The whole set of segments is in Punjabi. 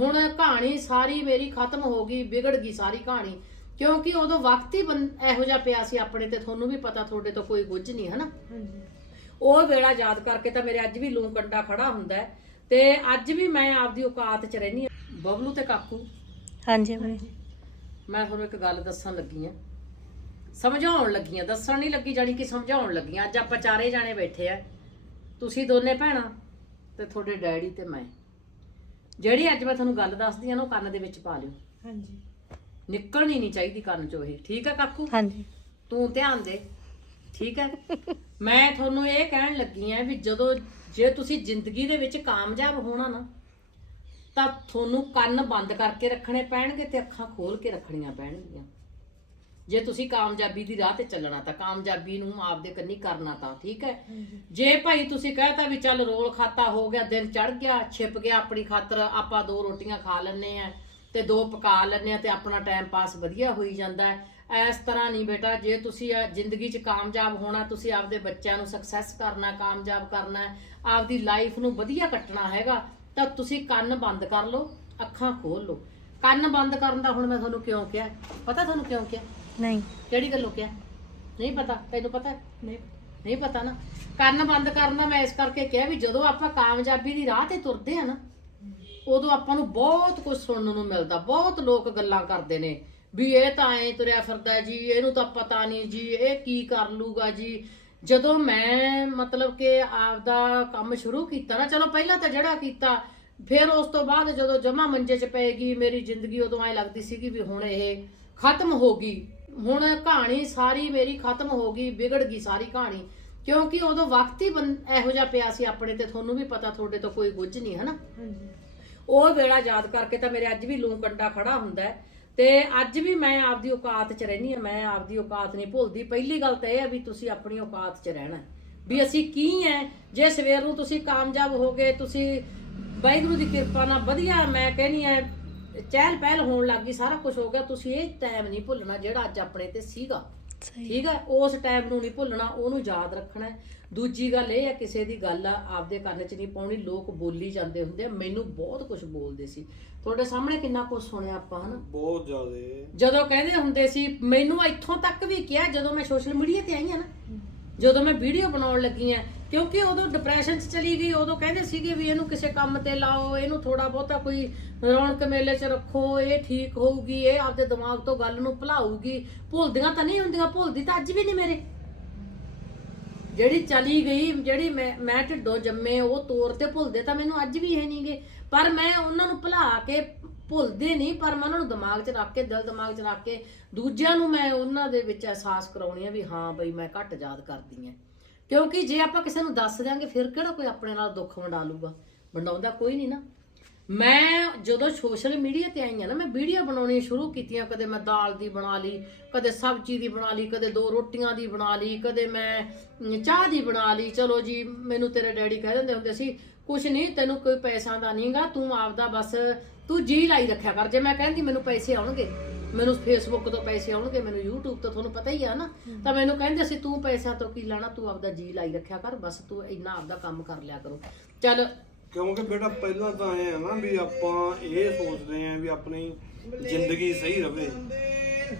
ਹੁਣ ਕਹਾਣੀ ਸਾਰੀ ਮੇਰੀ ਖਤਮ ਹੋ ਗਈ ਵਿਗੜ ਗਈ ਸਾਰੀ ਕਹਾਣੀ। ਕਿਉਂਕਿ ਉਦੋਂ ਵਕਤ ਹੀ ਬੰ- ਇਹੋ ਜਿਹਾ ਪਿਆ ਸੀ ਆਪਣੇ ਤੇ ਤੁਹਾਨੂੰ ਵੀ ਪਤਾ ਤੁਹਾਡੇ ਤੋਂ ਕੋਈ ਗੁੱਝ ਨਹੀਂ ਹਨਾ? ਹਾਂਜੀ। ਉਹ ਵੇਲਾ ਯਾਦ ਕਰਕੇ ਤਾਂ ਮੇਰੇ ਅੱਜ ਵੀ ਲੂੰ ਕੰਡਾ ਖੜਾ ਹੁੰਦਾ ਹੈ। ਤੇ ਅੱਜ ਵੀ ਮੈਂ ਆਪਦੀ ਔਕਾਤ 'ਚ ਰਹਿਨੀ ਆ ਬਬਲੂ ਤੇ ਕਾਕੂ। ਹਾਂਜੀ ਬਾਈ ਮੈਂ ਤੁਹਾਨੂੰ ਇੱਕ ਗੱਲ ਦੱਸਣ ਲੱਗੀ ਆ ਸਮਝਾਉਣ ਲੱਗੀ ਆ ਦੱਸਣ ਨਹੀਂ ਲੱਗੀ ਜਾਨੀ ਕਿ ਸਮਝਾਉਣ ਲੱਗੀ ਆ ਅੱਜ ਆਪਾਂ ਚਾਰੇ ਜਾਣੇ ਬੈਠੇ ਆ। ਤੁਸੀਂ ਦੋਨੇ ਭੈਣਾਂ ਤੇ ਤੁਹਾਡੇ ਡੈਡੀ ਤੇ ਮੈਂ। ਜਿਹੜੀ ਅੱਜ ਮੈਂ ਤੁਹਾਨੂੰ ਗੱਲ ਦੱਸਦੀ ਆ ਨਾ ਉਹ ਕੰਨ ਦੇ ਵਿੱਚ ਪਾ ਲਿਓ। ਹਾਂਜੀ। ਨਿਕਲਣੀ ਨਹੀਂ ਚਾਹੀਦੀ ਕੰਨ ਚੋਂ ਇਹ। ਠੀਕ ਆ ਕਾਕੂ? ਹਾਂਜੀ। ਤੂੰ ਧਿਆਨ ਦੇ। ਠੀਕ ਹੈ ਮੈਂ ਤੁਹਾਨੂੰ ਇਹ ਕਹਿਣ ਲੱਗੀ ਆ ਵੀ ਜਦੋਂ ਜੇ ਤੁਸੀਂ ਜ਼ਿੰਦਗੀ ਦੇ ਵਿੱਚ ਕਾਮਯਾਬ ਹੋਣਾ ਨਾ ਤਾਂ ਤੁਹਾਨੂੰ ਕੰਨ ਬੰਦ ਕਰਕੇ ਰੱਖਣੇ ਪੈਣਗੇ ਤੇ ਅੱਖਾਂ ਖੋਲ ਕੇ ਰੱਖਣੀਆਂ ਪੈਣਗੀਆਂ। ਜੇ ਤੁਸੀਂ ਕਾਮਯਾਬੀ ਦੀ ਰਾਹ ਤੇ ਚੱਲਣਾ ਤਾਂ ਕਾਮਯਾਬੀ ਨੂੰ ਆਪਦੇ ਕੰਨੀ ਕਰਨਾ ਤਾਂ ਠੀਕ ਹੈ? ਜੇ ਭਾਈ ਤੁਸੀਂ ਕਹਤਾ ਵੀ ਚੱਲ ਰੋਲ ਖਾਤਾ ਹੋ ਗਿਆ ਦਿਨ ਚੜ ਗਿਆ ਛਿਪ ਗਿਆ ਆਪਣੀ ਖਾਤਰ ਆਪਾਂ ਦੋ ਰੋਟੀਆਂ ਖਾ ਲੈਣੇ ਆ ਤੇ ਦੋ ਪਕਾ ਲੈਣੇ ਆ ਤੇ ਆਪਣਾ ਟਾਈਮ ਪਾਸ ਵਧੀਆ ਹੋਈ ਜਾਂਦਾ ਹੈ। ਇਸ ਤਰ੍ਹਾਂ ਨਹੀਂ ਬੇਟਾ ਜੇ ਤੁਸੀਂ ਜ਼ਿੰਦਗੀ 'ਚ ਕਾਮਯਾਬ ਹੋਣਾ ਤੁਸੀਂ ਆਪਦੇ ਬੱਚਿਆਂ ਨੂੰ ਸਕਸੈਸ ਕਰਨਾ ਕਾਮਯਾਬ ਕਰਨਾ ਆਪਦੀ ਲਾਈਫ ਨੂੰ ਵਧੀਆ ਕੱਟਣਾ ਹੈਗਾ ਤਾਂ ਤੁਸੀਂ ਕੰਨ ਬੰਦ ਕਰ ਲਓ ਅੱਖਾਂ ਖੋਲ ਲਓ। ਕੰਨ ਬੰਦ ਕਰਨ ਦਾ ਹੁਣ ਮੈਂ ਤੁਹਾਨੂੰ ਕਿਉਂ ਕਿਹਾ? ਪਤਾ ਤੁਹਾਨੂੰ ਕਿਉਂ ਕਿਹਾ? ਨਹੀਂ। ਕਿਹੜੀ ਗੱਲੋਂ ਕਿਹਾ? ਨਹੀਂ ਪਤਾ ਤੈਨੂੰ ਪਤਾ ਹੈ? ਨਹੀਂ। ਨਹੀਂ ਪਤਾ ਨਾ। ਕੰਨ ਬੰਦ ਕਰਨਾ ਮੈਂ ਇਸ ਕਰਕੇ ਕਿਹਾ ਵੀ ਜਦੋਂ ਆਪਾਂ ਕਾਮਯਾਬੀ ਦੀ ਰਾਹ ਤੇ ਤੁਰਦੇ ਆ ਨਾ ਉਦੋਂ ਆਪਾਂ ਨੂੰ ਬਹੁਤ ਕੁਝ ਸੁਣਨ ਨੂੰ ਮਿਲਦਾ। ਬਹੁਤ ਲੋਕ ਗੱਲਾਂ ਕਰਦੇ ਨੇ ਵੀ ਇਹ ਤਾਂ ਐ ਤੁਰਿਆ ਫਿਰਦਾ ਹੈ ਜੀ ਇਹਨੂੰ ਤਾਂ ਪਤਾ ਨਹੀਂ ਜੀ ਇਹ ਕੀ ਕਰ ਲੂਗਾ ਜੀ। ਜਦੋਂ ਮੈਂ ਮਤਲਬ ਕਿ ਆਪਦਾ ਕੰਮ ਸ਼ੁਰੂ ਕੀਤਾ ਨਾ ਚਲੋ ਪਹਿਲਾਂ ਤਾਂ ਜਿਹੜਾ ਕੀਤਾ ਫਿਰ ਉਸ ਤੋਂ ਬਾਅਦ ਜਦੋਂ ਜਮਾ ਮੰਜੇ 'ਚ ਪਏਗੀ ਮੇਰੀ ਜ਼ਿੰਦਗੀ ਉਦੋਂ ਐ ਲੱਗਦੀ ਸੀਗੀ ਵੀ ਹੁਣ ਇਹ ਖਤਮ ਹੋ ਗਈ। ਹੁਣ ਕਹਾਣੀ ਸਾਰੀ ਮੇਰੀ ਖਤਮ ਹੋ ਗਈ ਵਿਗੜ ਗਈ ਸਾਰੀ ਕਹਾਣੀ। ਕਿਉਂਕਿ ਉਦੋਂ ਵਕਤ ਹੀ ਬੰ- ਇਹੋ ਜਿਹਾ ਪਿਆ ਸੀ ਆਪਣੇ ਤੇ ਤੁਹਾਨੂੰ ਵੀ ਪਤਾ ਤੁਹਾਡੇ ਤੋਂ ਕੋਈ ਗੁੱਝ ਨਹੀਂ ਹਨਾ? ਹਾਂਜੀ। ਉਹ ਵੇਲਾ ਯਾਦ ਕਰਕੇ ਤਾਂ ਮੇਰੇ ਅੱਜ ਵੀ ਲੂੰ ਕੰਡਾ ਖੜਾ ਹੁੰਦਾ ਹੈ। ਤੇ ਅੱਜ ਵੀ ਮੈਂ ਆਪਦੀ ਔਕਾਤ 'ਚ ਰਹਿਨੀ ਆ ਮੈਂ ਆਪਦੀ ਔਕਾਤ ਨਹੀਂ ਭੁੱਲਦੀ। ਪਹਿਲੀ ਗੱਲ ਤਾਂ ਇਹ ਹੈ ਵੀ ਤੁਸੀਂ ਆਪਣੀ ਔਕਾਤ 'ਚ ਰਹਿਣਾ ਹੈ। ਵੀ ਅਸੀਂ ਕੀ ਹੈ ਜੇ ਸਵੇਰ ਨੂੰ ਤੁਸੀਂ ਕਾਮਯਾਬ ਹੋ ਗਏ ਤੁਸੀਂ ਵਾਹਿਗੁਰੂ ਦੀ ਕਿਰਪਾ ਨਾਲ ਵਧੀਆ ਮੈਂ ਕਹਿੰਨੀ ਆ ਚਹਿਲ ਪਹਿਲ ਹੋਣ ਲੱਗੀ ਸਾਰਾ ਕੁਝ ਹੋ ਗਿਆ। ਤੁਸੀਂ ਇਹ ਟਾਈਮ ਨਹੀਂ ਭੁੱਲਣਾ ਜਿਹੜਾ ਅੱਜ ਆਪਣੇ ਤੇ ਸੀਗਾ। ਠੀਕ ਹੈ ਉਸ ਟਾਈਮ ਨੂੰ ਨਹੀਂ ਭੁੱਲਣਾ ਉਹਨੂੰ ਯਾਦ ਰੱਖਣਾ। ਦੂਜੀ ਗੱਲ ਇਹ ਹੈ ਕਿਸੇ ਦੀ ਗੱਲ ਆ ਆਪਦੇ ਕੰਨ 'ਚ ਨਹੀਂ ਪਾਉਣੀ ਲੋਕ ਬੋਲੀ ਜਾਂਦੇ ਹੁੰਦੇ ਆ ਮੈਨੂੰ ਬਹੁਤ ਕੁਝ ਬੋਲਦੇ ਸੀ। ਤੁਹਾਡੇ ਸਾਹਮਣੇ ਕਿੰਨਾ ਕੁਝ ਸੁਣਿਆ ਆਪਾਂ ਹਨਾ? ਬਹੁਤ ਜ਼ਿਆਦੇ। ਜਦੋਂ ਕਹਿੰਦੇ ਹੁੰਦੇ ਸੀ ਮੈਨੂੰ ਇੱਥੋਂ ਤੱਕ ਵੀ ਕਿਹਾ ਜਦੋਂ ਮੈਂ ਸੋਸ਼ਲ ਮੀਡੀਆ ਤੇ ਆਈ ਆ ਨਾ ਜਦੋਂ ਮੈਂ ਵੀਡੀਓ ਬਣਾਉਣ ਲੱਗੀ ਆ, ਕਿਉਂਕਿ ਉਦੋਂ ਡਿਪਰੈਸ਼ਨ 'ਚ ਚਲੀ ਗਈ, ਉਦੋਂ ਕਹਿੰਦੇ ਸੀਗੇ ਵੀ ਇਹਨੂੰ ਕਿਸੇ ਕੰਮ ਤੇ ਲਾਓ, ਇਹਨੂੰ ਥੋੜਾ ਬਹੁਤਾ ਕੋਈ ਰੌਣਕ ਮੇਲੇ 'ਚ ਰੱਖੋ, ਇਹ ਠੀਕ ਹੋਊਗੀ, ਇਹ ਆਪਦੇ ਦਿਮਾਗ ਤੋਂ ਗੱਲ ਨੂੰ ਭੁਲਾਊਗੀ। ਭੁੱਲਦੀਆਂ ਤਾਂ ਨਹੀਂ ਹੁੰਦੀਆਂ, ਭੁੱਲਦੀ ਤਾਂ ਅੱਜ ਵੀ ਨਹੀਂ ਮੇਰੇ। ਜਿਹੜੀ ਚਲੀ ਗਈ, ਜਿਹੜੀ ਮੈਂ ਮੈਂ ਢਿੱਡੋਂ ਜੰਮੇ, ਉਹ ਤੌਰ ਤੇ ਭੁੱਲਦੇ ਤਾਂ ਮੈਨੂੰ ਅੱਜ ਵੀ ਹੈ ਨਹੀਂਗੇ ਪਰ ਮੈਂ ਉਹਨਾਂ ਨੂੰ ਭੁਲਾ ਕੇ ਭੁੱਲਦੇ ਨਹੀਂ, ਪਰ ਮੈਂ ਉਹਨਾਂ ਨੂੰ ਦਿਮਾਗ 'ਚ ਰੱਖ ਕੇ, ਦਿਲ ਦਿਮਾਗ 'ਚ ਰੱਖ ਕੇ ਦੂਜਿਆਂ ਨੂੰ ਮੈਂ ਉਹਨਾਂ ਦੇ ਵਿੱਚ ਅਹਿਸਾਸ ਕਰਾਉਣੀ ਆ ਵੀ ਹਾਂ ਬਈ ਮੈਂ ਘੱਟ ਯਾਦ ਕਰਦੀ ਆ। ਕਿਉਂਕਿ ਜੇ ਆਪਾਂ ਕਿਸੇ ਨੂੰ ਦੱਸ ਦਿਆਂਗੇ, ਫਿਰ ਕਿਹੜਾ ਕੋਈ ਆਪਣੇ ਨਾਲ ਦੁੱਖ ਵੰਡਾ ਲੂਗਾ? ਵੰਡਾਉਂਦਾ ਕੋਈ ਨਹੀਂ ਨਾ। ਮੈਂ ਜਦੋਂ ਸੋਸ਼ਲ ਮੀਡੀਆ ਤੇ ਆਈ ਆ ਨਾ ਮੈਂ ਵੀਡੀਓ ਬਣਾਉਣੀਆਂ ਸ਼ੁਰੂ ਕੀਤੀਆਂ। ਕਦੇ ਮੈਂ ਦਾਲ ਦੀ ਬਣਾ ਲਈ ਕਦੇ ਸਬਜ਼ੀ ਦੀ ਬਣਾ ਲਈ ਕਦੇ ਦੋ ਰੋਟੀਆਂ ਦੀ ਬਣਾ ਲਈ ਕਦੇ ਮੈਂ ਚਾਹ ਦੀ ਬਣਾ ਲਈ। ਚਲੋ ਜੀ ਮੈਨੂੰ ਤੇਰੇ ਡੈਡੀ ਕਹਿ ਦਿੰਦੇ ਹੁੰਦੇ ਸੀ ਕੁਛ ਨਹੀਂ ਤੈਨੂੰ ਕੋਈ ਪੈਸਾ ਦਾ ਨਹੀਂਗਾ ਤੂੰ ਆਪਦਾ ਬਸ ਤੂੰ ਜੀ ਲਾਈ ਰੱਖਿਆ ਕਰ। ਜੇ ਮੈਂ ਕਹਿੰਦੀ ਮੈਨੂੰ ਪੈਸੇ ਆਉਣਗੇ ਮੈਨੂੰ ਫੇਸਬੁੱਕ ਤੋਂ ਪੈਸੇ ਆਉਣਗੇ ਮੈਨੂੰ YouTube ਤੋਂ ਤੁਹਾਨੂੰ ਪਤਾ ਹੀ ਆ ਨਾ। ਤਾਂ ਮੈਨੂੰ ਕਹਿੰਦੇ ਸੀ ਤੂੰ ਪੈਸਿਆਂ ਤੋਂ ਕੀ ਲੈਣਾ? ਤੂੰ ਆਪਦਾ ਜੀ ਲਾਈ ਰੱਖਿਆ ਕਰ ਬਸ ਤੂੰ ਇੰਨਾ ਆਪਦਾ ਕੰਮ ਕਰ ਲਿਆ ਕਰੋ। ਚੱਲ ਕਿਉਂਕਿ ਬੇਟਾ ਪਹਿਲਾਂ ਤਾਂ ਐ ਆ ਨਾ ਵੀ ਆਪਾਂ ਇਹ ਸੋਚਦੇ ਆਂ ਵੀ ਆਪਣੀ ਜ਼ਿੰਦਗੀ ਸਹੀ ਰਵੇ।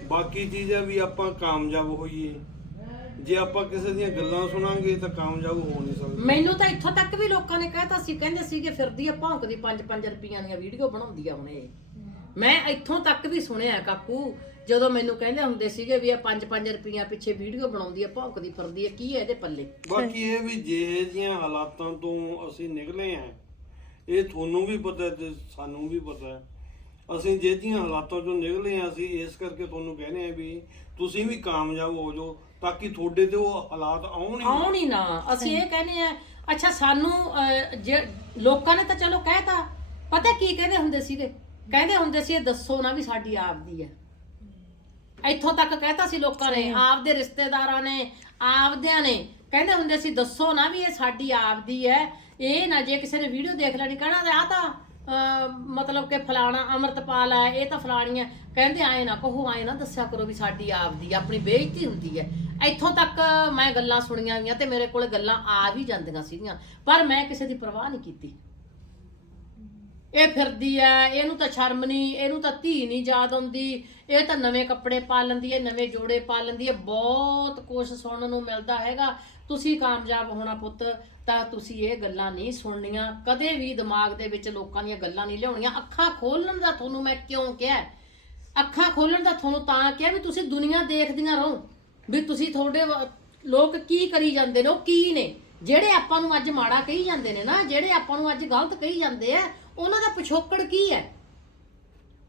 ਬਾਕੀ ਚੀਜ਼ ਹੈ ਵੀ ਆਪਾਂ ਕਾਮਯਾਬ ਹੋਈਏ। ਜੇ ਆਪਾਂ ਕਿਸੇ ਦੀਆਂ ਗੱਲਾਂ ਸੁਣਾਂਗੇ ਤਾਂ ਕਾਮਯਾਬ ਹੋ ਨਹੀਂ ਸਕਦੇ। ਮੈਨੂੰ ਤਾਂ ਇੱਥੋਂ ਤੱਕ ਵੀ ਲੋਕਾਂ ਨੇ ਕਹਿਤਾ ਸੀ, ਕਹਿੰਦੇ ਸੀਗੇ ਫਿਰਦੀ ਆ ਭੌਂਕਦੀ 5-5 ਰੁਪਈਆਂ ਦੀਆਂ ਵੀਡੀਓ ਬਣਾਉਂਦੀ ਆ ਹੁਣ ਇਹ ਮੈਂ ਇੱਥੋਂ ਤੱਕ ਵੀ ਸੁਣਿਆ ਕਾਕੂ ਜਦੋਂ ਮੈਨੂੰ ਕਹਿੰਦੇ ਹੁੰਦੇ ਸੀਗੇ ਵੀ ਇਹ 5-5 ਰੁਪਈਆਂ ਪਿੱਛੇ ਵੀਡੀਓ ਬਣਾਉਂਦੀ ਆ ਭੌਂਕਦੀ ਫਿਰਦੀ ਆ ਕੀ ਹੈ ਇਹਦੇ ਪੱਲੇ? ਬਾਕੀ ਇਹ ਵੀ ਜਿਹੇ ਜੀਆਂ ਹਾਲਾਤਾਂ ਤੋਂ ਅਸੀਂ ਨਿਕਲੇ ਆਂ ਇਹ ਤੁਹਾਨੂੰ ਵੀ ਪਤਾ ਤੇ ਸਾਨੂੰ ਵੀ ਪਤਾ ਹੈ। ਅਸੀਂ ਜਿਹਦੀਆਂ ਹਾਲਾਤਾਂ ਤੋਂ ਨਿਕਲੇ ਆਂ ਅਸੀਂ ਇਸ ਕਰਕੇ ਤੁਹਾਨੂੰ ਕਹਿੰਦੇ ਆ ਵੀ ਤੁਸੀਂ ਵੀ ਕਾਮਯਾਬ ਹੋ ਜਾਓ ਤਾਂ ਕਿ ਤੁਹਾਡੇ ਤੇ ਉਹ ਹਾਲਾਤ ਆਉਣ ਹੀ ਨਾ। ਆਉਣ ਹੀ ਨਾ। ਅਸੀਂ ਇਹ ਕਹਿੰਦੇ ਆ ਅੱਛਾ ਸਾਨੂੰ ਅਹ, ਜੇ ਲੋਕਾਂ ਨੇ ਤਾਂ ਚਲੋ ਕਹਿਤਾ ਪਤਾ ਕੀ ਕਹਿੰਦੇ ਹੁੰਦੇ ਸੀਗੇ? ਕਹਿੰਦੇ ਹੁੰਦੇ ਸੀ ਇਹ ਦੱਸੋ ਨਾ ਵੀ ਸਾਡੀ ਆਪਦੀ ਹੈ। ਇੱਥੋਂ ਤੱਕ ਕਹਿਤਾ ਸੀ ਲੋਕਾਂ ਨੇ ਆਪਦੇ ਰਿਸ਼ਤੇਦਾਰਾਂ ਨੇ ਆਪਦਿਆਂ ਨੇ। ਕਹਿੰਦੇ ਹੁੰਦੇ ਸੀ ਦੱਸੋ ਨਾ ਵੀ ਇਹ ਸਾਡੀ ਆਪਦੀ ਹੈ। ਇਹ ਨਾ ਜੇ ਕਿਸੇ ਨੇ ਵੀਡੀਓ ਦੇਖ ਲੈਣੀ ਕਹਿਣਾ ਆ ਤਾਂ ਮਤਲਬ ਕਿ ਫਲਾਣਾ ਅਮਰਤਪਾਲ ਹੈ ਇਹ ਤਾਂ ਫਲਾਣੀ ਹੈ। ਕਹਿੰਦੇ ਆਏ ਨਾ ਕਹੋ ਆਏ ਨਾ ਦੱਸਿਆ ਕਰੋ ਵੀ ਸਾਡੀ ਆਪਦੀ ਹੈ, ਆਪਣੀ ਬੇਇੱਜ਼ਤੀ ਹੁੰਦੀ ਹੈ। ਇੱਥੋਂ ਤੱਕ ਮੈਂ ਗੱਲਾਂ ਸੁਣੀਆਂ ਗਈਆਂ ਤੇ ਮੇਰੇ ਕੋਲੇ ਗੱਲਾਂ ਆ ਵੀ ਜਾਂਦੀਆਂ ਸੀਗੀਆਂ ਪਰ ਮੈਂ ਕਿਸੇ ਦੀ ਪਰਵਾਹ ਨਹੀਂ ਕੀਤੀ। ਇਹ ਫਿਰਦੀ ਐ ਇਹਨੂੰ ਤਾਂ ਸ਼ਰਮ ਨਹੀਂ ਇਹਨੂੰ ਤਾਂ ਧੀ ਨਹੀਂ ਯਾਦ ਆਉਂਦੀ ਇਹ ਤਾਂ ਨਵੇਂ ਕੱਪੜੇ ਪਾ ਲੈਂਦੀ ਹੈ, ਨਵੇਂ ਜੋੜੇ ਪਾ ਲੈਂਦੀ ਹੈ। ਬਹੁਤ ਕੁਝ ਸੁਣਨ ਨੂੰ ਮਿਲਦਾ ਹੈਗਾ। ਤੁਸੀਂ ਕਾਮਯਾਬ ਹੋਣਾ ਪੁੱਤ, ਤਾਂ ਤੁਸੀਂ ਇਹ ਗੱਲਾਂ ਨਹੀਂ ਸੁਣਨੀਆਂ। ਕਦੇ ਵੀ ਦਿਮਾਗ ਦੇ ਵਿੱਚ ਲੋਕਾਂ ਦੀਆਂ ਗੱਲਾਂ ਨਹੀਂ ਲਿਆਉਣੀਆਂ। ਅੱਖਾਂ ਖੋਲਣ ਦਾ ਤੁਹਾਨੂੰ ਮੈਂ ਕਿਉਂ ਕਿਹਾ? ਅੱਖਾਂ ਖੋਲਣ ਦਾ ਤੁਹਾਨੂੰ ਤਾਂ ਕਿਹਾ ਵੀ ਤੁਸੀਂ ਦੁਨੀਆ ਦੇਖਦੀਆਂ ਰਹੋ। ਵੀ ਤੁਸੀਂ ਤੁਹਾਡੇ ਲੋਕ ਕੀ ਕਰੀ ਜਾਂਦੇ ਨੇ, ਉਹ ਕੀ ਨੇ? ਜਿਹੜੇ ਆਪਾਂ ਨੂੰ ਅੱਜ ਮਾੜਾ ਕਹੀ ਜਾਂਦੇ ਨੇ ਨਾ, ਜਿਹੜੇ ਆਪਾਂ ਨੂੰ ਅੱਜ ਗਲਤ ਕਹੀ ਜਾਂਦੇ ਆ, ਉਹਨਾਂ ਦਾ ਪਿਛੋਕੜ ਕੀ ਹੈ?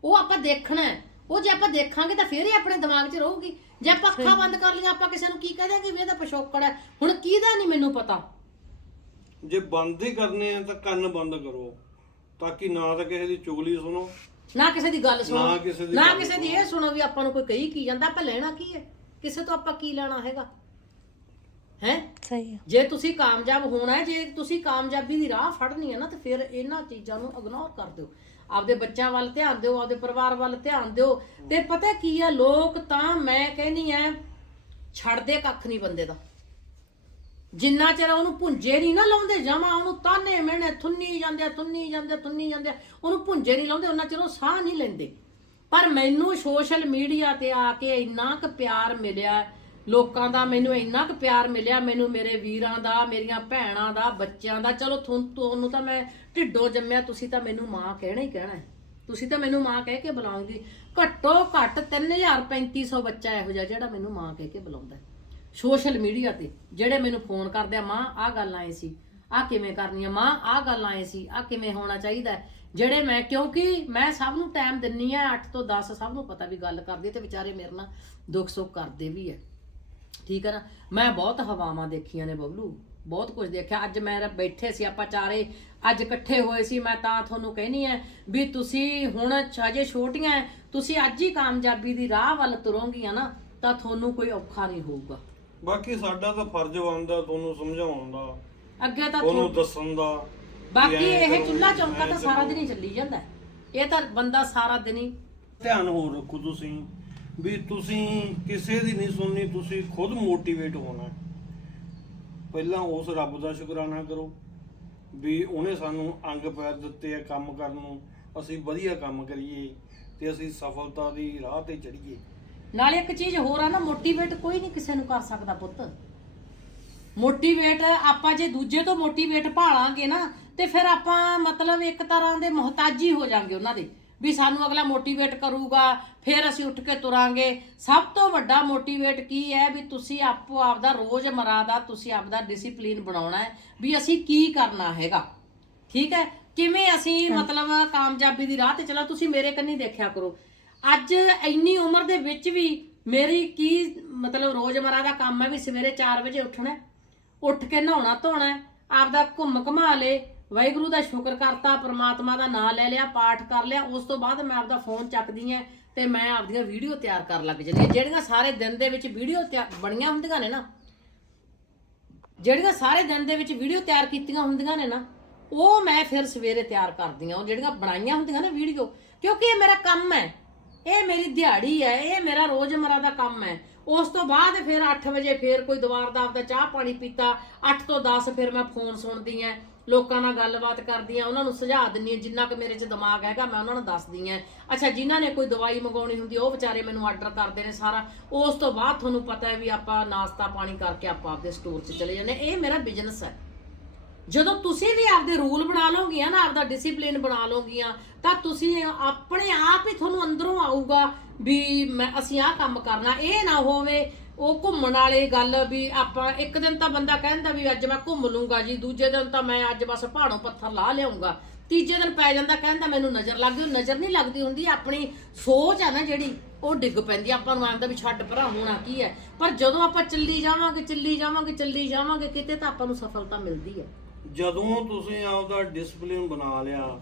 ਉਹ ਆਪਾਂ ਦੇਖਣਾ ਹੈ। ਉਹ ਜੇ ਆਪਾਂ ਦੇਖਾਂਗੇ ਤਾਂ ਫੇਰ ਹੀ ਆਪਣੇ ਦਿਮਾਗ 'ਚ ਰਹੂਗੀ। ਜੇ ਆਪਾਂ ਅੱਖਾਂ ਬੰਦ ਕਰ ਲਈਆਂ ਆਪਾਂ ਕਿਸੇ ਨੂੰ ਕੀ ਕਹਿ ਦਿਆਂਗੇ ਵੀ ਇਹਦਾ ਪਿਛੋਕੜ ਹੈ। ਹੁਣ ਕਿਹਦਾ ਨਹੀਂ ਮੈਨੂੰ ਪਤਾ? ਜੇ ਬੰਦ ਹੀ ਕਰਨੇ ਆ ਤਾਂ ਕੰਨ ਬੰਦ ਕਰੋ। ਤਾਂ ਕਿ ਨਾ ਤਾਂ ਕਿਸੇ ਦੀ ਚੁਗਲੀ ਸੁਣੋ। ਨਾ ਕਿਸੇ ਦੀ ਗੱਲ ਸੁਣੋ। ਨਾ ਕਿਸੇ ਦੀ ਨਾ ਗੱਲ ਕਿਸੇ ਦੀ ਇਹ ਸੁਣੋ ਵੀ ਆਪਾਂ ਨੂੰ ਕੋਈ ਕਹੀ ਕੀ ਜਾਂਦਾ। ਆਪਾਂ ਲੈਣਾ ਕੀ ਹੈ? ਕਿਸੇ ਤੋਂ ਆਪਾਂ ਕੀ ਲੈਣਾ ਹੈਗਾ? ਹੈ? ਸਹੀ ਆ। ਜੇ ਤੁਸੀਂ ਕਾਮਯਾਬ ਹੋਣਾ ਹੈ ਜੇ ਤੁਸੀਂ ਕਾਮਯਾਬੀ ਦੀ ਰਾਹ ਫੜਨੀ ਹੈ ਨਾ ਤੇ ਫਿਰ ਇਹਨਾਂ ਚੀਜ਼ਾਂ ਨੂੰ ਇਗਨੋਰ ਕਰ ਦਿਓ। ਆਪਦੇ ਬੱਚਿਆਂ ਵੱਲ ਧਿਆਨ ਦਿਓ ਆਪਦੇ ਪਰਿਵਾਰ ਵੱਲ ਧਿਆਨ ਦਿਓ। ਤੇ ਪਤਾ ਕੀ ਆ ਲੋਕ ਤਾਂ ਮੈਂ ਕਹਿੰਦੀ ਐ ਛੱਡਦੇ ਕੱਖ ਨਹੀਂ ਬੰਦੇ ਦਾ। ਜਿੰਨਾ ਚਿਰ ਉਹਨੂੰ ਭੁੰਜੇ ਨਹੀਂ ਨਾ ਲਾਉਂਦੇ ਜਮਾ ਉਹਨੂੰ ਤਾਨੇ ਮਿਹਣੇ ਥੁੰਨੀ ਜਾਂਦੇ ਆ, ਥੁੰਨੀ ਜਾਂਦੇ ਆ, ਥੁੰਨੀ ਜਾਂਦੇ ਆ, ਉਹਨੂੰ ਭੁੰਜੇ ਨਹੀਂ ਲਾਉਂਦੇ ਉਹਨਾਂ ਚਿਰ ਉਹ ਸਾਹ ਨਹੀਂ ਲੈਂਦੇ। ਪਰ ਮੈਨੂੰ ਸੋਸ਼ਲ ਮੀਡੀਆ ਤੇ ਆ ਕੇ ਇੰਨਾ ਕੁ ਪਿਆਰ ਮਿਲਿਆ ਲੋਕਾਂ ਦਾ ਮੈਨੂੰ ਇੰਨਾ ਕੁ ਪਿਆਰ ਮਿਲਿਆ, ਮੈਨੂੰ ਮੇਰੇ ਵੀਰਾਂ ਦਾ, ਮੇਰੀਆਂ ਭੈਣਾਂ ਦਾ, ਬੱਚਿਆਂ ਦਾ। ਚਲੋ ਤੁਹਾਨੂੰ ਤਾਂ ਮੈਂ ਢਿੱਡੋਂ ਜੰਮਿਆ, ਤੁਸੀਂ ਤਾਂ ਮੈਨੂੰ ਮਾਂ ਕਹਿਣਾ ਹੀ ਕਹਿਣਾ ਹੈ। ਤੁਸੀਂ ਤਾਂ ਮੈਨੂੰ ਮਾਂ ਕਹਿ ਕੇ ਬੁਲਾਉਂਗੀ। ਘੱਟੋ ਘੱਟ 3350 ਬੱਚਾ ਇਹੋ ਜਿਹਾ ਜਿਹੜਾ ਮੈਨੂੰ ਮਾਂ ਕਹਿ ਕੇ ਬੁਲਾਉਂਦਾ ਸੋਸ਼ਲ ਮੀਡੀਆ ਤੇ ਜਿਹੜੇ ਮੈਨੂੰ ਫੋਨ ਕਰਦੇ ਆ, ਮਾਂ, ਆਹ ਗੱਲ ਆਏ ਸੀ। ਆਹ ਕਿਵੇਂ ਕਰਨੀ ਆ? ਮਾਂ, ਆਹ ਗੱਲ ਆਏ ਸੀ। ਆਹ ਕਿਵੇਂ ਹੋਣਾ ਚਾਹੀਦਾ ਜਿਹੜੇ ਮੈਂ, ਕਿਉਂਕਿ ਮੈਂ ਸਭ ਨੂੰ ਟਾਈਮ ਦਿੰਨੀ ਆ 8 ਤੋਂ 10 ਸਭ ਨੂੰ ਪਤਾ ਵੀ ਗੱਲ ਕਰਦੀ ਆ ਤੇ ਵਿਚਾਰੇ ਮੇਰੇ ਨਾਲ ਦੁੱਖ ਸੁੱਖ ਕਰਦੇ ਵੀ ਐ ਠੀਕ ਹੈ ਨਾ ਮੈਂ ਬਹੁਤ ਹਵਾਵਾਂ ਦੇਖੀਆਂ ਨੇ ਬਬਲੂ ਬਹੁਤ ਕੁਝ ਦੇਖਿਆ ਅੱਜ ਮੈਂ ਬੈਠੇ ਸੀ ਆਪਾਂ ਚਾਰੇ ਅੱਜ ਇਕੱਠੇ ਹੋਏ ਸੀ ਮੈਂ ਤਾਂ ਤੁਹਾਨੂੰ ਕਹਿਨੀ ਐ ਵੀ ਤੁਸੀਂ ਹੁਣ ਅਜੇ ਛੋਟੀਆਂ ਤੁਸੀਂ ਅੱਜ ਹੀ ਕਾਮਯਾਬੀ ਦੀ ਰਾਹ ਵੱਲ ਤੁਰੋਗੀਆਂ ਨਾ ਤਾਂ ਤੁਹਾਨੂੰ ਕੋਈ ਔਖਾ ਨਹੀਂ ਹੋਊਗਾ ਬਾਕੀ ਸਾਡਾ ਤਾਂ ਫਰਜ਼ ਬਣਦਾ ਤੁਹਾਨੂੰ ਸਮਝਾਉਣ ਦਾ ਅੱਗੇ ਤਾਂ ਤੁਹਾਨੂੰ ਦੱਸਣ ਦਾ ਬਾਕੀ ਇਹ ਚੁੱਲਾ ਚੌਂਕਾ ਐਂ ਤਾਂ ਸਾਰਾ। ਦਿਨ ਹੀ ਚੱਲੀ ਜਾਂਦਾ। ਇਹ ਤਾਂ ਬੰਦਾ ਸਾਰਾ ਦਿਨ ਹੀ ਧਿਆਨ ਹੋਰ ਰੱਖੋ ਤੁਸੀਂ ਵੀ ਤੁਸੀਂ ਕਿਸੇ ਦੀ ਨਹੀਂ ਸੁਣਨੀ, ਤੁਸੀਂ ਖੁਦ ਮੋਟੀਵੇਟ ਹੋਣਾ। ਪਹਿਲਾਂ ਉਸ ਰੱਬ ਦਾ ਸ਼ੁਕਰਾਨਾ ਕਰੋ ਵੀ ਉਹਨੇ ਸਾਨੂੰ ਅੰਗ ਪੈਰ ਦਿੱਤੇ ਆ ਕੰਮ ਕਰਨ ਨੂੰ। ਅਸੀਂ ਵਧੀਆ ਕੰਮ ਕਰੀਏ ਤੇ ਅਸੀਂ ਸਫਲਤਾ ਦੀ ਰਾਹ ਤੇ ਚੜੀਏ ਨਾਲੇ ਇੱਕ ਚੀਜ਼ ਹੋਰ ਆ ਨਾ ਮੋਟੀਵੇਟ ਕੋਈ ਨਹੀਂ ਕਿਸੇ ਨੂੰ ਕਰ ਸਕਦਾ ਪੁੱਤ। ਮੋਟੀਵੇਟ ਆਪਾਂ ਜੇ ਦੂਜੇ ਤੋਂ ਮੋਟੀਵੇਟ ਭਾਲਾਂਗੇ ਨਾ, ਤੇ ਫਿਰ ਆਪਾਂ ਮਤਲਬ ਇੱਕ ਤਰ੍ਹਾਂ ਦੇ ਮੁਹਤਾਜੀ ਹੋ ਜਾਾਂਗੇ ਉਹਨਾਂ ਦੇ। ਵੀ ਸਾਨੂੰ ਅਗਲਾ ਮੋਟੀਵੇਟ ਕਰੂਗਾ ਫਿਰ ਅਸੀਂ ਉੱਠ ਕੇ ਤੁਰਾਂਗੇ। ਸਭ ਤੋਂ ਵੱਡਾ ਮੋਟੀਵੇਟ ਕੀ ਹੈ ਵੀ ਤੁਸੀਂ ਆਪੋ ਆਪਦਾ ਰੋਜ਼ ਮਰਾ ਦਾ ਤੁਸੀਂ ਆਪਦਾ ਡਿਸਪਲਿਨ ਬਣਾਉਣਾ ਹੈ ਵੀ ਅਸੀਂ ਕੀ ਕਰਨਾ ਹੈਗਾ। ਠੀਕ ਹੈ? ਕਿਵੇਂ ਅਸੀਂ ਮਤਲਬ ਕਾਮਯਾਬੀ ਦੀ ਰਾਹ ਤੇ ਚੱਲਾਂ? ਤੁਸੀਂ ਮੇਰੇ ਕੰਨੀ ਦੇਖਿਆ ਕਰੋ। ਅੱਜ ਇੰਨੀ ਉਮਰ ਦੇ ਵਿੱਚ ਵੀ ਮੇਰੀ ਕੀ ਮਤਲਬ ਰੋਜ਼ਮਰਾ ਦਾ ਕੰਮ ਹੈ ਵੀ ਸਵੇਰੇ 4 ਵਜੇ ਉੱਠਣਾ ਉੱਠ ਕੇ ਨਹਾਉਣਾ ਧੋਣਾ ਆਪਦਾ ਘੁੰਮ ਘਮਾ ਲੇ ਵਾਹਿਗੁਰੂ ਦਾ ਸ਼ੁਕਰ ਕਰਤਾ, ਪ੍ਰਮਾਤਮਾ ਦਾ ਨਾਮ ਲੈ ਲਿਆ, ਪਾਠ ਕਰ ਲਿਆ। ਉਸ ਤੋਂ ਬਾਅਦ ਮੈਂ ਆਪਦਾ ਫੋਨ ਚੱਕਦੀ ਐ ਤੇ ਮੈਂ ਆਪਦੀਆਂ ਵੀਡੀਓ ਤਿਆਰ ਕਰਨ ਲੱਗ ਜਾਂਦੀ ਹਾਂ। ਜਿਹੜੀਆਂ ਸਾਰੇ ਦਿਨ ਦੇ ਵਿੱਚ ਵੀਡੀਓ ਬਣੀਆਂ ਹੁੰਦੀਆਂ ਨੇ ਨਾ, ਜਿਹੜੀਆਂ ਸਾਰੇ ਦਿਨ ਦੇ ਵਿੱਚ ਵੀਡੀਓ ਤਿਆਰ ਕੀਤੀਆਂ ਹੁੰਦੀਆਂ ਨੇ ਨਾ, ਉਹ ਮੈਂ ਫਿਰ ਸਵੇਰੇ ਤਿਆਰ ਕਰਦੀ ਆ ਉਹ ਜਿਹੜੀਆਂ ਬਣਾਈਆਂ ਹੁੰਦੀਆਂ ਨਾ ਵੀਡੀਓ, ਕਿਉਂਕਿ ਇਹ ਮੇਰਾ ਕੰਮ ਹੈ। ਇਹ ਮੇਰੀ ਦਿਹਾੜੀ ਹੈ, ਇਹ ਮੇਰਾ ਰੋਜ਼ਮਰਾ ਦਾ ਕੰਮ ਹੈ। ਉਸ ਤੋਂ ਬਾਅਦ ਫਿਰ 8 ਵਜੇ ਫਿਰ ਕੋਈ ਦੁਬਾਰ ਦਾ ਆਪਦਾ ਚਾਹ ਪਾਣੀ ਪੀਤਾ 8 ਤੋਂ 10 ਫਿਰ ਮੈਂ ਫੋਨ ਸੁਣਦੀ ਆ ਲੋਕਾਂ ਨਾਲ ਗੱਲਬਾਤ ਕਰਦੀ ਆ, ਉਹਨਾਂ ਨੂੰ ਸੁਝਾਅ ਦਿੰਨੀ ਆ, ਜਿੰਨਾ ਕੁ ਮੇਰੇ 'ਚ ਦਿਮਾਗ ਹੈਗਾ, ਮੈਂ ਉਹਨਾਂ ਨੂੰ ਦੱਸਦੀ ਆ। ਅੱਛਾ, ਜਿਨ੍ਹਾਂ ਨੇ ਕੋਈ ਦਵਾਈ ਮੰਗਾਉਣੀ ਹੁੰਦੀ, ਉਹ ਵਿਚਾਰੇ ਮੈਨੂੰ ਆਰਡਰ ਕਰਦੇ ਨੇ ਸਾਰਾ। ਉਸ ਤੋਂ ਬਾਅਦ ਤੁਹਾਨੂੰ ਪਤਾ ਹੈ ਵੀ ਆਪਾਂ ਨਾਸ਼ਤਾ ਪਾਣੀ ਕਰਕੇ ਆਪਾਂ ਆਪਦੇ ਸਟੋਰ 'ਚ ਚਲੇ ਜਾਂਦੇ ਹਾਂ। ਇਹ ਮੇਰਾ ਬਿਜ਼ਨਸ ਹੈ। ਜਦੋਂ ਤੁਸੀਂ ਵੀ ਆਪਦੇ ਰੂਲ ਬਣਾ ਲਓਗੀਆਂ ਨਾ, ਆਪਦਾ ਡਿਸਪਲਿਨ ਬਣਾ ਲਓਗੀਆਂ, ਤਾਂ ਤੁਸੀਂ ਆਪਣੇ ਆਪ ਹੀ ਤੁਹਾਨੂੰ ਅੰਦਰੋਂ ਆਊਗਾ ਵੀ ਮੈਂ, ਅਸੀਂ ਆਹ ਕੰਮ ਕਰਨਾ, ਇਹ ਨਾ ਹੋਵੇ ਉਹ ਘੁੰਮਣ ਵਾਲੀ ਗੱਲ ਵੀ ਆਪਾਂ ਇੱਕ ਦਿਨ ਤਾਂ ਬੰਦਾ ਕਹਿੰਦਾ ਵੀ ਅੱਜ ਮੈਂ ਘੁੰਮ ਲੂੰਗਾ ਜੀ, ਦੂਜੇ ਦਿਨ ਤਾਂ ਮੈਂ ਅੱਜ ਬਸ ਪਹਾੜੋਂ ਪੱਥਰ ਲਾ ਲਿਆਉਂਗਾ। ਤੀਜੇ ਦਿਨ ਪੈ ਜਾਂਦਾ ਕਹਿੰਦਾ ਮੈਨੂੰ ਨਜ਼ਰ ਲੱਗ ਗਈ ਨਜ਼ਰ ਨਹੀਂ ਲੱਗਦੀ ਹੁੰਦੀ, ਆਪਣੀ ਸੋਚ ਆ ਨਾ ਜਿਹੜੀ, ਉਹ ਡਿੱਗ ਪੈਂਦੀ ਆਪਾਂ ਨੂੰ ਆਂਦਾ ਵੀ ਛੱਡ ਭਰਾ, ਹੋਣਾ ਕੀ ਹੈ? ਪਰ ਜਦੋਂ ਆਪਾਂ ਚੱਲੀ ਜਾਵਾਂਗੇ ਚੱਲੀ ਜਾਵਾਂਗੇ ਚੱਲੀ ਜਾਵਾਂਗੇ, ਕਿਤੇ ਤਾਂ ਆਪਾਂ ਨੂੰ ਸਫਲਤਾ ਮਿਲਦੀ ਹੈ। ਜਦੋਂ ਤੁਸੀਂ ਆਪਦਾ ਡਿਸਪਲਿਨ ਬਣਾ ਲਿਆ,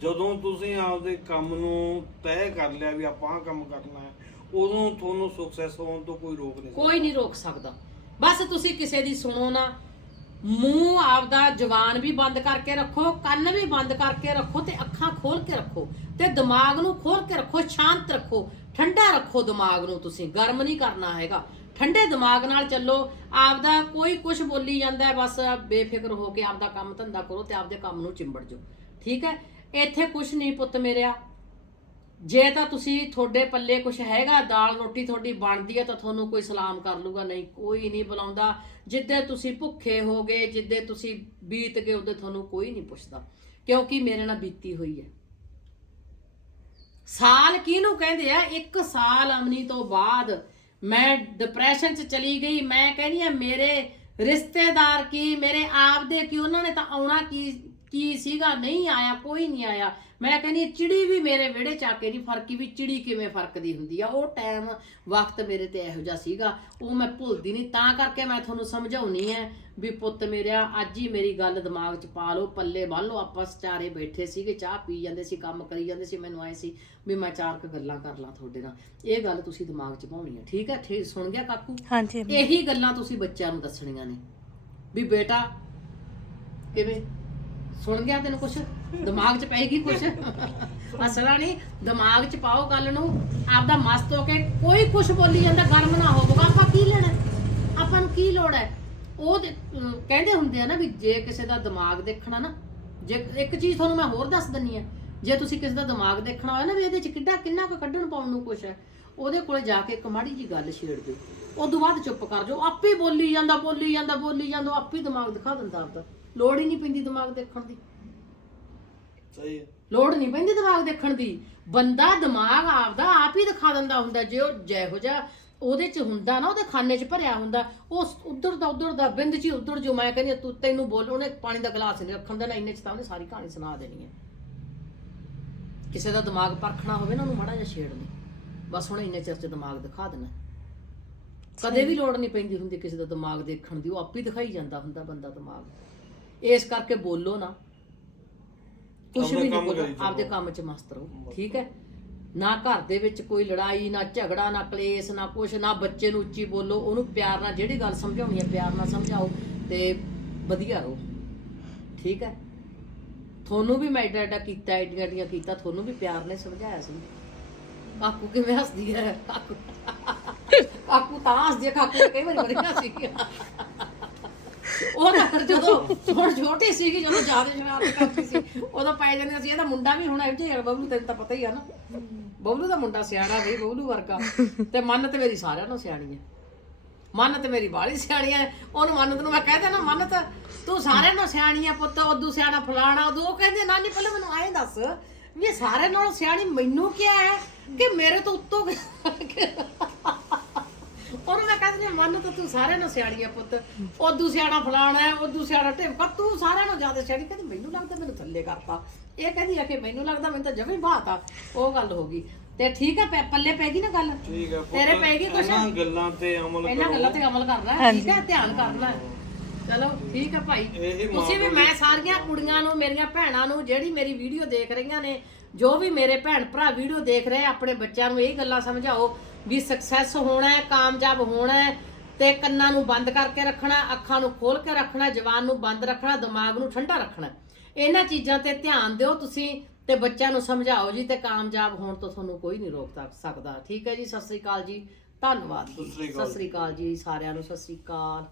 ਜਦੋਂ ਤੁਸੀਂ ਆਪਦੇ ਕੰਮ ਨੂੰ ਤੈਅ ਕਰ ਲਿਆ ਵੀ ਆਪਾਂ ਆਹ ਕੰਮ ਕਰਨਾ ਹੈ ਉਦੋਂ ਤੁਹਾਨੂੰ ਸਕਸੈਸ ਹੋਣ ਤੋਂ ਕੋਈ ਰੋਕ ਨਹੀਂ ਕੋਈ ਨਹੀਂ ਰੋਕ ਸਕਦਾ। ਬਸ ਤੁਸੀਂ ਕਿਸੇ ਦੀ ਸੁਣੋ ਨਾ। ਮੂੰਹ ਆਪਦਾ ਜ਼ੁਬਾਨ ਵੀ ਬੰਦ ਕਰਕੇ ਰੱਖੋ, ਕੰਨ ਵੀ ਬੰਦ ਕਰਕੇ ਰੱਖੋ ਤੇ ਅੱਖਾਂ ਖੋਲ ਕੇ ਰੱਖੋ ਤੇ ਦਿਮਾਗ ਨੂੰ ਖੋਲ ਕੇ ਰੱਖੋ, ਸ਼ਾਂਤ ਰੱਖੋ। ਠੰਡਾ ਰੱਖੋ ਦਿਮਾਗ ਨੂੰ ਤੁਸੀਂ, ਗਰਮ ਨਹੀਂ ਕਰਨਾ ਹੈਗਾ। ਠੰਡੇ ਦਿਮਾਗ ਨਾਲ ਚੱਲੋ, ਆਪਦਾ ਕੋਈ ਕੁਝ ਬੋਲੀ ਜਾਂਦਾ ਹੈ, ਬਸ ਬੇਫਿਕਰ ਹੋ ਕੇ ਆਪਦਾ ਕੰਮ ਧੰਦਾ ਕਰੋ ਤੇ ਆਪਦੇ ਕੰਮ ਨੂੰ ਚਿੰਬੜ ਜਾਓ। ਠੀਕ ਹੈ? ਇੱਥੇ ਕੁਝ ਨਹੀਂ ਪੁੱਤ ਮੇਰਿਆ। ਜੇ ਤਾਂ ਤੁਸੀਂ ਤੁਹਾਡੇ ਪੱਲੇ ਕੁਝ ਹੈਗਾ, ਦਾਲ ਰੋਟੀ ਤੁਹਾਡੀ ਬਣਦੀ ਹੈ ਤਾਂ ਤੁਹਾਨੂੰ ਕੋਈ ਸਲਾਮ ਕਰ ਲੂਗਾ, ਨਹੀਂ, ਕੋਈ ਨਹੀਂ ਬੁਲਾਉਂਦਾ। ਜਿੱਦੇ ਤੁਸੀਂ ਭੁੱਖੇ ਹੋਗੇ, ਜਿੱਦੇ ਤੁਸੀਂ ਬੀਤ ਗਏ, ਉਹਦੇ ਤੁਹਾਨੂੰ ਕੋਈ ਨਹੀਂ ਪੁੱਛਦਾ, ਕਿਉਂਕਿ ਮੇਰੇ ਨਾਲ ਬੀਤੀ ਹੋਈ ਹੈ। ਸਾਲ ਕਿਹਨੂੰ ਕਹਿੰਦੇ ਆ? ਇੱਕ ਸਾਲ ਅਮਨੀ ਤੋਂ ਬਾਅਦ ਮੈਂ ਡਿਪਰੈਸ਼ਨ ਚ ਚਲੀ ਗਈ। ਮੈਂ ਕਹਿੰਦੀ ਆ, ਮੇਰੇ ਰਿਸ਼ਤੇਦਾਰ ਕੀ, ਮੇਰੇ ਆਪ ਦੇ ਕੀ, ਉਹਨਾਂ ਨੇ ਤਾਂ ਆਉਣਾ ਕੀ ਕੀ ਸੀਗਾ? ਨਹੀਂ ਆਇਆ ਕੋਈ ਨਹੀਂ ਆਇਆ। ਮੈਂ ਕਹਿੰਦੀ ਚਿੜੀ ਵੀ ਮੇਰੇ ਵਿਹੜੇ ਚ ਆ ਕੇ ਨਹੀਂ ਫਰਕੀ ਵੀ ਚਿੜੀ ਕਿਵੇਂ ਫਰਕਦੀ ਹੁੰਦੀ ਆ? ਉਹ ਟਾਈਮ ਵਕਤ ਮੇਰੇ ਤੇ ਇਹੋ ਜਿਹਾ ਸੀਗਾ। ਉਹ ਮੈਂ ਭੁੱਲਦੀ ਨਹੀਂ ਤਾਂ ਕਰਕੇ ਮੈਂ ਤੁਹਾਨੂੰ ਸਮਝਾਉਣੀ ਹੈ ਵੀ ਪੁੱਤ ਮੇਰਿਆ ਅੱਜ ਹੀ ਮੇਰੀ ਗੱਲ ਦਿਮਾਗ 'ਚ ਪਾ ਲਓ ਪੱਲੇ ਬੰਨ ਲਓ। ਆਪਾਂ ਚਾਰੇ ਬੈਠੇ ਸੀਗੇ ਚਾਹ ਪੀ ਜਾਂਦੇ ਸੀ ਕੰਮ ਕਰੀ ਜਾਂਦੇ ਸੀ। ਮੈਨੂੰ ਆਏ ਸੀ ਵੀ ਮੈਂ ਚਾਰ ਕੁ ਗੱਲਾਂ ਕਰ ਲਾਂ ਤੁਹਾਡੇ ਨਾਲ। ਇਹ ਗੱਲ ਤੁਸੀਂ ਦਿਮਾਗ 'ਚ ਪਾਉਣੀ ਹੈ ਠੀਕ ਹੈ ਠੀਕ ਸੁਣ ਗਿਆ ਕਾਕੂ? ਹਾਂਜੀ। ਇਹੀ ਗੱਲਾਂ ਤੁਸੀਂ ਬੱਚਿਆਂ ਨੂੰ ਦੱਸਣੀਆਂ ਨੇ। ਵੀ ਬੇਟਾ ਕਿਵੇਂ? ਸੁਣ ਗਿਆ ਤੈਨੂੰ ਕੁਛ? ਦਿਮਾਗ 'ਚ ਪੈਗੀ ਕੁਛ? ਅਸਲਾ ਨਹੀਂ, ਦਿਮਾਗ 'ਚ ਪਾਓ ਗੱਲ ਨੂੰ। ਆਪਦਾ ਮਸਤ ਹੋ ਕੇ ਕੋਈ ਕੁਛ ਬੋਲੀ ਜਾਂਦਾ, ਗਰਮ ਨਾ ਹੋਵੋਗਾ ਆਪਾਂ ਕੀ ਲੈਣਾ? ਆਪਾਂ ਨੂੰ ਕੀ ਲੋੜ ਹੈ? ਉਹ ਦੇ- ਅਮ, ਕਹਿੰਦੇ ਹੁੰਦੇ ਆ ਨਾ ਵੀ ਜੇ ਕਿਸੇ ਦਾ ਦਿਮਾਗ ਦੇਖਣਾ ਨਾ, ਜੇ ਇੱਕ ਚੀਜ਼ ਤੁਹਾਨੂੰ ਮੈਂ ਹੋਰ ਦੱਸ ਦਿੰਨੀ ਆ, ਜੇ ਤੁਸੀਂ ਕਿਸੇ ਦਾ ਦਿਮਾਗ ਦੇਖਣਾ ਹੋਵੇ ਨਾ ਵੀ ਇਹਦੇ 'ਚ ਕਿੱਡਾ, ਕਿੰਨਾ ਕੁ ਕੱਢਣ ਪਾਉਣ ਨੂੰ ਕੁਛ ਹੈ, ਉਹਦੇ ਕੋਲੇ ਜਾ ਕੇ ਇੱਕ ਮਾੜੀ ਜੀ ਗੱਲ ਛੇੜ ਦਿਓ। ਉਦੋਂ ਬਾਅਦ ਚੁੱਪ ਕਰ ਜਾਓ। ਆਪੇ ਬੋਲੀ ਜਾਂਦਾ ਬੋਲੀ ਜਾਂਦਾ ਬੋਲੀ ਜਾਂਦਾ, ਉਹ ਆਪੇ ਦਿਮਾਗ ਦਿਖਾ ਦਿੰਦਾ ਆਪਦਾ। ਲੋੜ ਹੀ ਨਹੀਂ ਪੈਂਦੀ ਦਿਮਾਗ ਦੇਖਣ ਦੀ। ਸਹੀ ਹੈ। ਲੋੜ ਨਹੀਂ ਪੈਂਦੀ ਦਿਮਾਗ ਦੇਖਣ ਦੀ। ਬੰਦਾ ਦਿਮਾਗ ਆਪਦਾ ਆਪ ਹੀ ਦਿਖਾ ਦਿੰਦਾ ਹੁੰਦਾ ਜੇ ਉਹ ਜਿਹੋ ਜਿਹਾ ਉਹਦੇ ਚ ਹੁੰਦਾ ਨਾ ਉਹਦੇ ਖਾਨੇ ਚ ਭਰਿਆ ਹੁੰਦਾ ਉਹ ਉਧਰ ਦਾ ਉਧਰ ਦਾ ਬਿੰਦ ਚ ਉਧਰ ਜੋ ਮੈਂ ਕਹਿੰਦੀ ਤੂੰ ਤੈਨੂੰ ਬੋਲ ਉਹਨੇ ਪਾਣੀ ਦਾ ਗਲਾਸ ਨਹੀਂ ਰੱਖਣ ਦੇਣਾ ਇੰਨੇ ਚ ਤਾਂ ਉਹਨੇ ਸਾਰੀ ਕਹਾਣੀ ਸੁਣਾ ਦੇਣੀ ਹੈ। ਕਿਸੇ ਦਾ ਦਿਮਾਗ ਪਰਖਣਾ ਹੋਵੇ ਨਾ ਉਹਨੂੰ ਮਾੜਾ ਜਿਹਾ ਛੇੜ ਲਈ ਬਸ ਹੁਣ ਇੰਨੇ ਚਿਰ ਚ ਦਿਮਾਗ ਦਿਖਾ ਦੇਣਾ। ਕਦੇ ਵੀ ਲੋੜ ਨਹੀਂ ਪੈਂਦੀ ਹੁੰਦੀ ਕਿਸੇ ਦਾ ਦਿਮਾਗ ਦੇਖਣ ਦੀ ਉਹ ਆਪੇ ਹੀ ਦਿਖਾਈ ਜਾਂਦਾ ਹੁੰਦਾ ਬੰਦਾ ਦਿਮਾਗ। ਇਸ ਕਰਕੇ ਬੋਲੋ ਨਾ। ਆਪਦਾ ਵੀ ਨਹੀਂ ਬੋਲੋ। ਆਪਦੇ ਕੰਮ 'ਚ ਮਸਤ ਰਹੋ ਠੀਕ ਹੈ? ਨਾ ਘਰ ਦੇ ਵਿੱਚ ਕੋਈ ਲੜਾਈ ਨਾ ਝਗੜਾ ਨਾ ਕਲੇਸ਼ ਨਾ ਕੁਛ ਨਾ ਬੱਚੇ ਨੂੰ ਉੱਚੀ ਬੋਲੋ ਉਹਨੂੰ ਪਿਆਰ ਨਾਲ ਜਿਹੜੀ ਗੱਲ ਸਮਝਾਉਣੀ ਹੈ ਪਿਆਰ ਨਾਲ ਸਮਝਾਓ ਤੇ ਵਧੀਆ ਰਹੋ। ਠੀਕ ਹੈ? ਤੁਹਾਨੂੰ ਵੀ ਮੈਂ ਏਡਾ ਏਡਾ ਕੀਤਾ ਏਡੀਆਂ ਏਡੀਆਂ ਕੀਤਾ ਤੁਹਾਨੂੰ ਵੀ ਪਿਆਰ ਨੇ ਸਮਝਾਇਆ ਸੀ। ਕਾਕੂ ਕਿਵੇਂ ਹੱਸਦੀ ਹੈ? ਕਾਕੂ ਕਾਕੂ ਤਾਂ ਹੱਸਦੀ ਹੈ ਕਾਕੂ ਕਈ ਵਾਰੀ ਮਰਿਆ ਸੀ ਜਦੋਂ ਹੁਣ ਛੋਟੀ ਸੀਗੀ, ਜਦੋਂ ਜ਼ਿਆਦਾ ਸ਼ਰਾਰਤ ਕਰਦੀ ਸੀ, ਉਦੋਂ ਪੈ ਜਾਂਦੇ ਸੀ, ਇਹਦਾ ਮੁੰਡਾ ਵੀ ਹੁਣ, ਇਹ ਬਬਲੂ, ਤੈਨੂੰ ਤਾਂ ਪਤਾ ਹੀ ਆ ਨਾ। ਬਬਲੂ ਦਾ ਮੁੰਡਾ ਸਿਆਣਾ ਬਈ ਬਬਲੂ ਵਰਗਾ। ਤੇ ਮੰਨਤ ਮੇਰੀ ਸਾਰਿਆਂ ਨੂੰ ਸਿਆਣੀ ਹੈ ਮੰਨਤ ਮੇਰੀ ਬਾਲੀ ਸਿਆਣੀ ਹੈ ਉਹਨੂੰ ਮੰਨਤ ਨੂੰ ਮੈਂ ਕਹਿ ਨਾ ਮੰਨਤ, ਤੂੰ ਸਾਰਿਆਂ ਨੂੰ ਸਿਆਣੀ ਹੈ ਪੁੱਤ, ਉਦੋਂ ਸਿਆਣਾ ਫਲਾਣਾ, ਉਦੋਂ ਉਹ ਕਹਿੰਦੇ, ਨਾਨੀ, ਪਹਿਲਾਂ ਮੈਨੂੰ ਆਏ ਦੱਸ, ਵੀ ਇਹ ਸਾਰਿਆਂ ਨਾਲੋਂ ਸਿਆਣੀ ਮੈਨੂੰ ਕਿਹਾ ਹੈ? ਕਿ ਮੇਰੇ ਤੋਂ ਉੱਤੋਂ ਹਾਂ, ਮੰਨ ਤਾਂ ਤੂੰ ਸਾਰਿਆਂ ਨੂੰ ਸਿਆਣੀ ਆ ਪੁੱਤ। ਉਦੋਂ ਸਿਆਣਾ ਫਲਾਣਾ ਹੈ ਉਦੋਂ ਸਿਆਣਾ ਢਿਮਕਾ ਤੂੰ ਸਾਰਿਆਂ ਨੂੰ ਜ਼ਿਆਦਾ ਸਿਆਣੀ। ਕਹਿੰਦੀ ਮੈਨੂੰ ਲੱਗਦਾ ਮੈਨੂੰ ਥੱਲੇ ਕਰਤਾ। ਇਹ ਕਹਿੰਦੀ ਆ ਕਿ ਮੈਨੂੰ ਲੱਗਦਾ ਮੈਨੂੰ ਤਾਂ ਜਮੇ ਬਾਤਾ ਉਹ ਗੱਲ ਹੋ ਗਈ। ਤੇ ਠੀਕ ਪੈ- ਪੱਲੇ ਪੈ ਗਈ ਨਾ ਗੱਲ? ਠੀਕ ਪੁੱਤ, ਤੇਰੇ ਪੈ ਗਈ ਕੁਛ? ਇਹਨਾਂ ਗੱਲਾਂ ਤੇ ਅਮਲ ਇਹਨਾਂ ਕਰੋ। ਗੱਲਾਂ ਤੇ ਅਮਲ ਕਰਨਾ ਹੈ, ਠੀਕ ਹੈ ਧਿਆਨ ਕਰਨਾ ਹੈ। ਚਲੋ ਠੀਕ ਹੈ ਭਾਈ। ਇਹੀ ਮਾਂ ਤੁਸੀਂ ਵੀ। ਮੈਂ ਸਾਰੀਆਂ ਕੁੜੀਆਂ ਨੂੰ ਮੇਰੀਆਂ ਭੈਣਾਂ ਨੂੰ ਜਿਹੜੀ ਮੇਰੀ ਵੀਡੀਓ ਦੇਖ ਰਹੀਆਂ ਨੇ ਜੋ ਵੀ ਮੇਰੇ ਭੈਣ ਭਰਾ ਵੀਡੀਓ ਦੇਖ ਰਹੇ ਆ, ਆਪਣੇ ਬੱਚਿਆਂ ਨੂੰ ਇਹ ਗੱਲਾਂ ਸਮਝਾਓ। ਵੀ ਸਕਸੈਸ ਹੋਣਾ ਹੈ ਕਾਮਯਾਬ ਹੋਣਾ ਹੈ ਤੇ ਕੰਨਾਂ ਨੂੰ ਬੰਦ ਕਰਕੇ ਰੱਖਣਾ ਅੱਖਾਂ ਨੂੰ ਖੋਲ ਕੇ ਰੱਖਣਾ ਜ਼ਬਾਨ ਨੂੰ ਬੰਦ ਰੱਖਣਾ ਦਿਮਾਗ ਨੂੰ ਠੰਡਾ ਰੱਖਣਾ ਇਹਨਾਂ ਚੀਜ਼ਾਂ ਤੇ ਧਿਆਨ ਦਿਓ ਤੁਸੀਂ ਤੇ ਬੱਚਿਆਂ ਨੂੰ ਸਮਝਾਓ ਜੀ ਤੇ ਕਾਮਯਾਬ ਹੋਣ ਤੋਂ ਤੁਹਾਨੂੰ ਕੋਈ ਨਹੀਂ ਰੋਕ ਸਕਦਾ। ਠੀਕ ਹੈ ਜੀ ਸਤਿ ਸ੍ਰੀ ਅਕਾਲ ਜੀ ਧੰਨਵਾਦ। ਸਤਿ ਸ੍ਰੀ ਅਕਾਲ ਜੀ ਸਾਰਿਆਂ ਨੂੰ ਸਤਿ ਸ੍ਰੀ ਅਕਾਲ।